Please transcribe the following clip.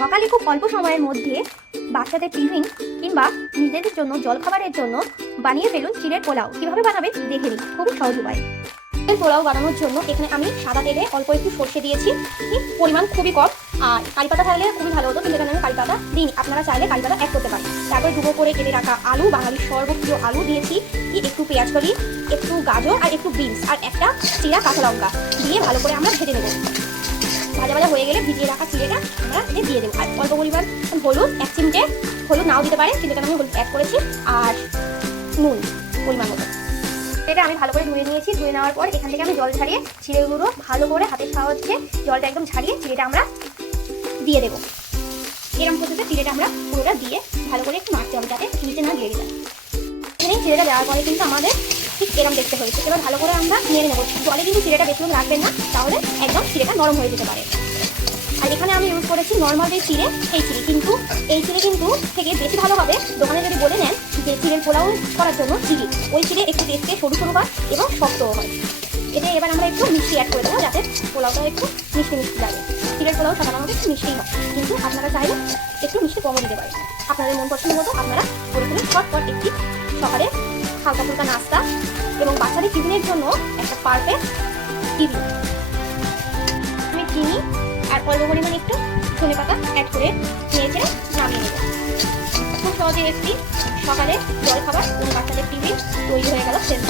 সকালে খুব অল্প সময়ের মধ্যে বাচ্চাদের টিফিন কিংবা নিজেদের জন্য জলখাবারের জন্য বানিয়ে ফেলুন চিড়ের পোলাও। কীভাবে বানাবেন দেখে নিন, খুবই সহজ উপায়। চিড়ের পোলাও বানানোর জন্য এখানে আমি সাদা তেলে অল্প একটু সর্ষে দিয়েছি, পরিমাণ খুবই কম। আর কারি পাতা থাকলে খুবই ভালো হতো, কিন্তু এখানে আমি কারি পাতা দিইনি, আপনারা চাইলে কারি পাতা অ্যাড করতে পারেন। তারপরে ডুবো করে কেটে রাখা আলু, বাঙালির সর্বপ্রিয় আলু দিয়েছি, একটু পেঁয়াজ কলি, একটু গাজর আর একটু বিনস আর একটা চিরা কাঁচা লঙ্কা দিয়ে ভালো করে আমরা ভেজে নেব। ভাজা ভাজা হয়ে গেলে ভিজিয়ে রাখা চিড়েটা আমরা এতে দিয়ে দেবো। আর অল্প পরিমাণ হলুদ, 1 চিমটে হলুদ নাও দিতে পারে, কিন্তু এখানে আমি হলুদ অ্যাড করেছি। আর নুন পরিমাণ মতো। এটা আমি ভালো করে ধুয়ে নিয়েছি। ধুয়ে নেওয়ার পর এখান থেকে আমি জল ছাড়িয়ে চিড়েগুলো ভালো করে হাতের সাহায্যে জলটা একদম ছাড়িয়ে চিড়েটা আমরা দিয়ে দেবো। এরকম প্রসেসে চিড়েটা আমরা পুরোটা দিয়ে ভালো করে একটু মারতে হবে যাতে নিচে না লেগে যায়। এখানে চিড়েটা দেওয়ার পরে কিন্তু আমাদের ঠিক এরকম দেখতে হয়েছে। এবার ভালো করে আমরা নেড়ে নেবো। জলে কিন্তু চিড়েটা বেশিক্ষণ রাখবেন না, তাহলে একদম চিড়েটা নরম হয়ে যেতে পারে। আর এখানে আমি ইউজ করেছি নর্মাল যে চিড়ে, এই চিড়ে কিন্তু থেকে বেশি ভালো হবে দোকানে যদি বলে নেন যে চিড়ের পোলাও করার জন্য চিড়ে, ওই চিড়ে একটু টেস্টে সরু সরু হয় এবং শক্তও হয়। এতে এবার আমরা একটু মিষ্টি অ্যাড করে দেবো যাতে পোলাওটা একটু মিষ্টি মিষ্টি লাগে। চিড়ের পোলাও সাধারণত একটু মিষ্টিই হয়, কিন্তু আপনারা চাইলে একটু মিষ্টি কমও দিতে পারেন। আপনাদের মন পছন্দ মতো আপনারা করে ফেলুন। ঝটপট একটি সকালে হালকা ফুলকা নাস্তা এবং বাচ্চাদের টিফিনের জন্য একটা পারফেক্ট টিফিন। আমি চিনি আর অল্প পরিমাণে একটু ধনে পাতা অ্যাড করে নিয়েছে নামিয়ে নেব। খুব সহজে একটি সকালে জলখাবার এবং বাচ্চাদের টিফিন তৈরি হয়ে গেল সেলফ।